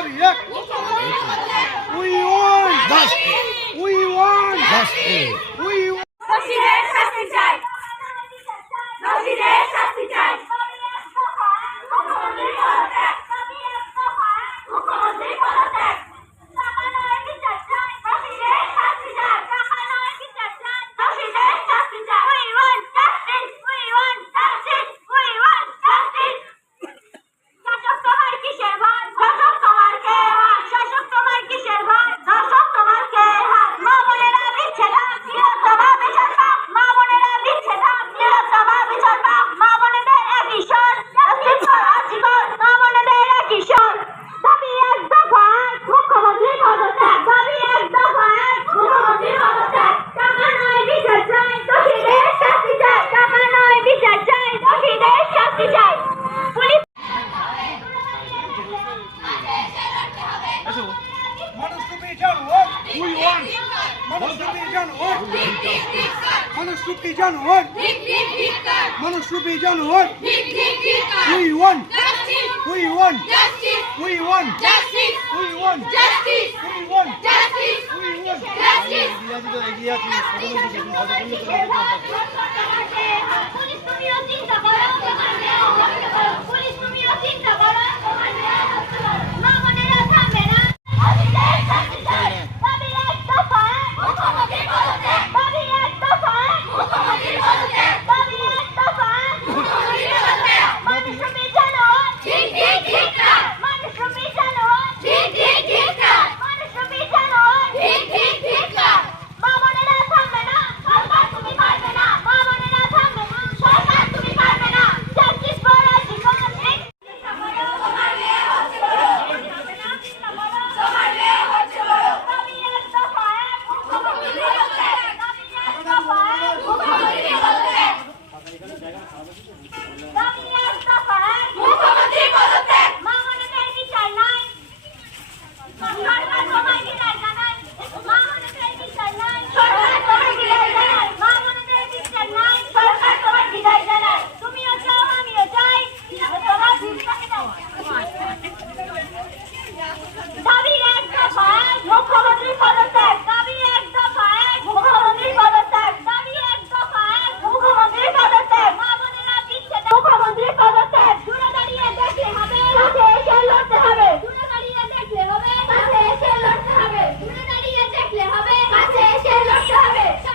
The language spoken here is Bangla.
দাবি এক We want justice. We want Justice. We want দোষীদের শাস্তি চাই দোষীদের শাস্তি চাই মুখ্যমন্ত্রী পদত্যাগ মুখ্যমন্ত্রী পদত্যাগ টাকা নয় বিচার চাই দোষীদের শাস্তি চাই টাকা নয় বিচার চাই দোষীদের শাস্তি চাই We want justice We want justice We want justice শাসক তোমার কিসের ভয় শাসক তোমার কে হাত শাসক তোমার কিসের ভয় শাসক তোমার কে হাত মা বোনেরা দিচ্ছে না তিলোত্তমা বিচার পাক মা বোনেরা দিচ্ছে না তিলোত্তমা বিচার পাক মা বোনেদের একই স্বর জাস্টিস ফর আর্জিকর মা বোনেদের একই স্বর দাবি এক দফা মুখ্যমন্ত্রী পদত্যাগ দাবি এক দফা মুখ্যমন্ত্রী পদত্যাগ টাকা নয় বিচার চাই দোষীদের শাস্তি চাই টাকা নয় বিচার চাই দোষীদের শাস্তি চাই পুলিশ মানুষ টু বি জানোয়ার We want মানুষ টু বি জানোয়ার মানুষ টু বি জানোয়ার মানুষ টু বি জানোয়ার We want We want We want We want We want We want